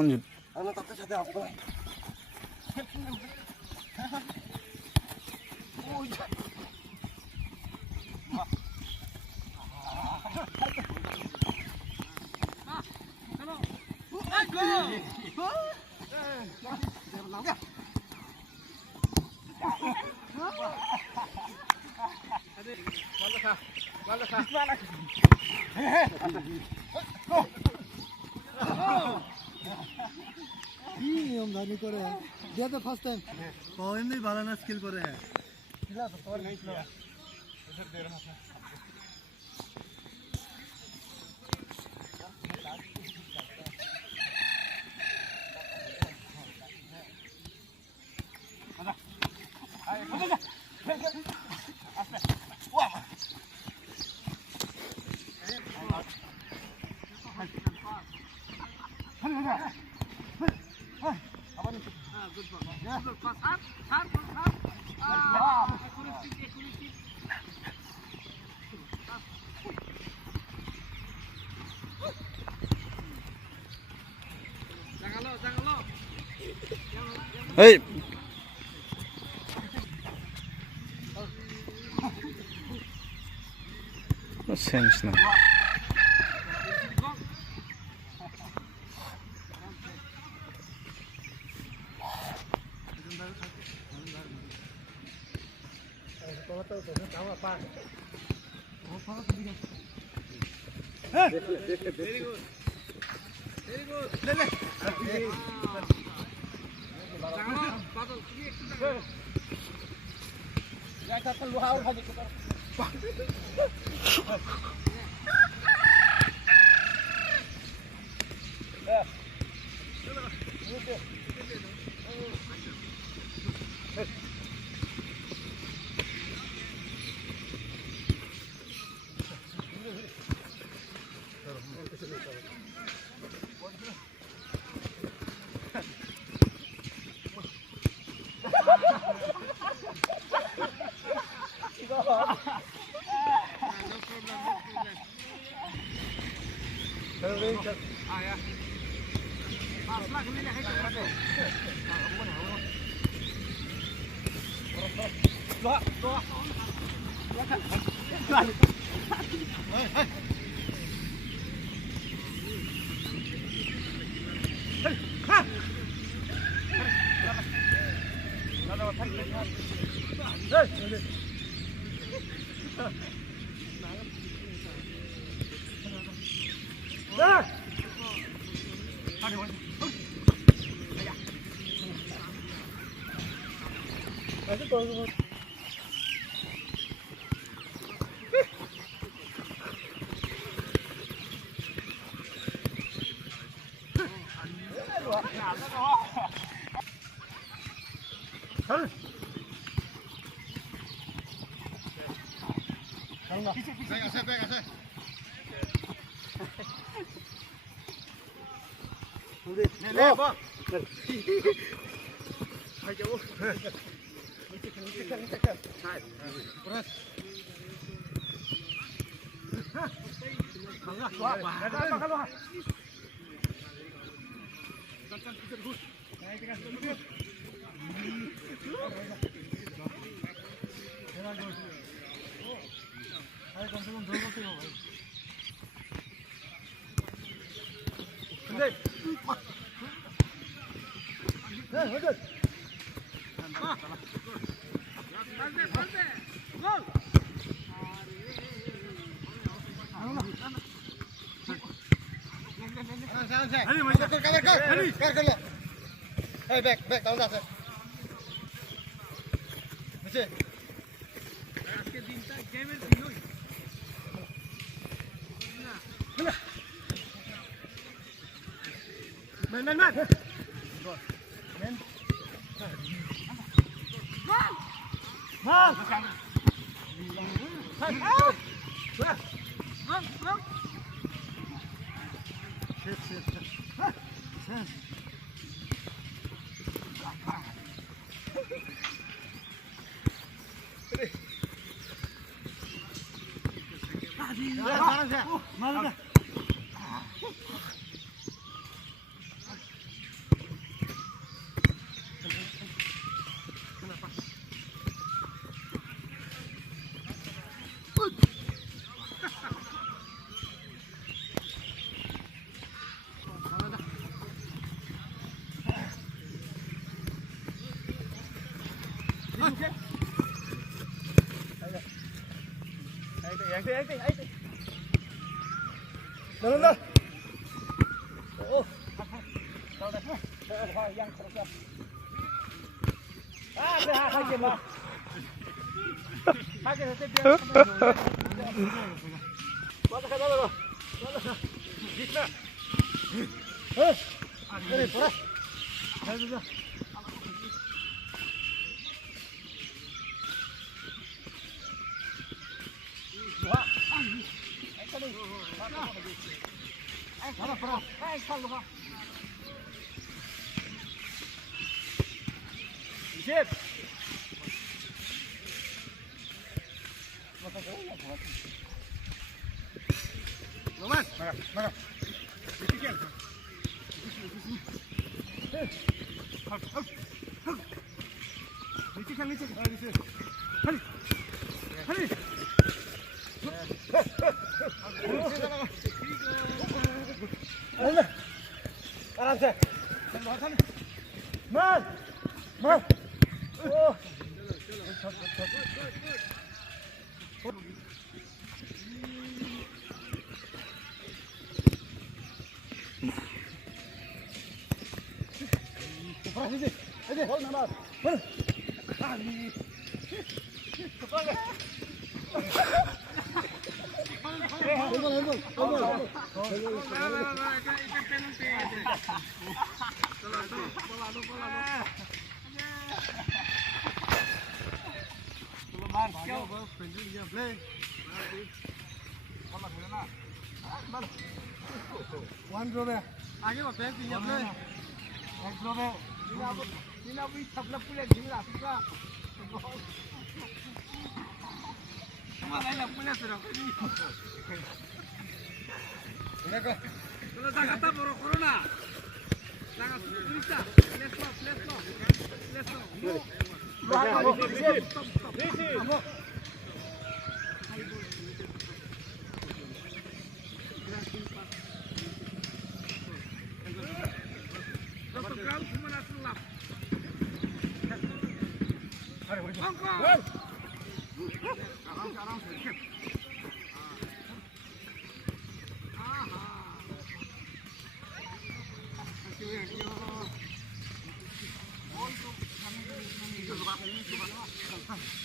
lanjut. Ano takut sate apa? নিয়ম জানি করে দিয়া তো ফার্স্ট টাইম এমনি ভালো না স্কিল করে Hey. No sense now. Very good. Very good. Hey, back, down that. আজকে দিনটা গেমের দিন হই না man man man man Dalam dah. Oh. Yang terus. Hakim lah. Hakim saya biar. Mana kata lo? Gitna. Ini pura. Ayo dah. Wah. Mana pura? Kalau kau. Sip. Roman, mana? Dikit. Dikit. Hari. Kanan saya. Man. Oh. Aje, hold na. One drove आगे वो पैर पीछे अपने एक drove नीला भी थपला पुले नीला पुला हमारा पुले से रखो ini kok kalau tak kata baru corona sangat susah let's go Thank you.